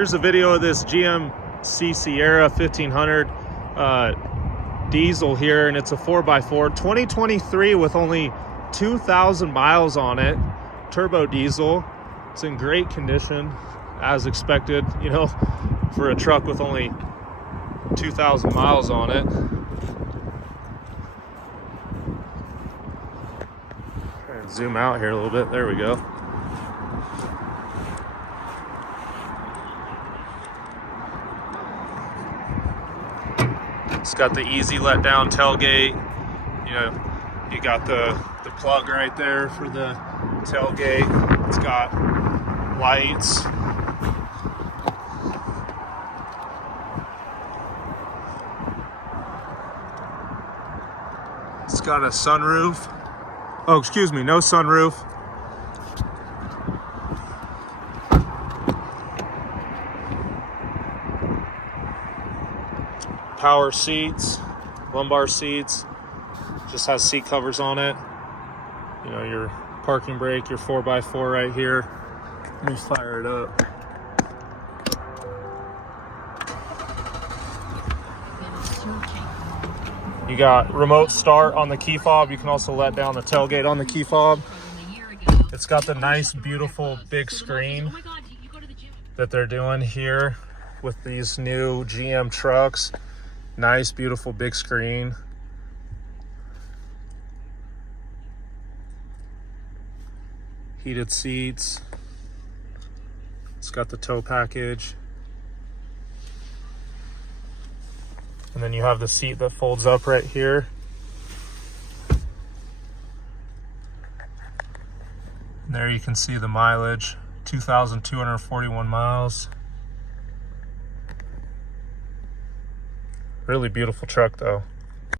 Here's a video of this GMC Sierra 1500 diesel here, and it's a 4x4 2023 with only 2,000 miles on it. Turbo diesel. It's in great condition as expected, you know, for a truck with only 2,000 miles on it. Try and zoom out here a little bit. There we go. It's got the easy let down tailgate. You know, you got the plug right there for the tailgate. It's got lights. It's got a sunroof. Oh, excuse me, no sunroof. Power seats, lumbar seats, just has seat covers on it. You know, your parking brake, your 4x4 right here. Let me fire it up. You got remote start on the key fob. You can also let down the tailgate on the key fob. It's got the nice, beautiful big screen that they're doing here with these new GM trucks. Nice, beautiful big screen. Heated seats. It's got the tow package. And then you have the seat that folds up right here. And there you can see the mileage, 2,241 miles. Really beautiful truck though.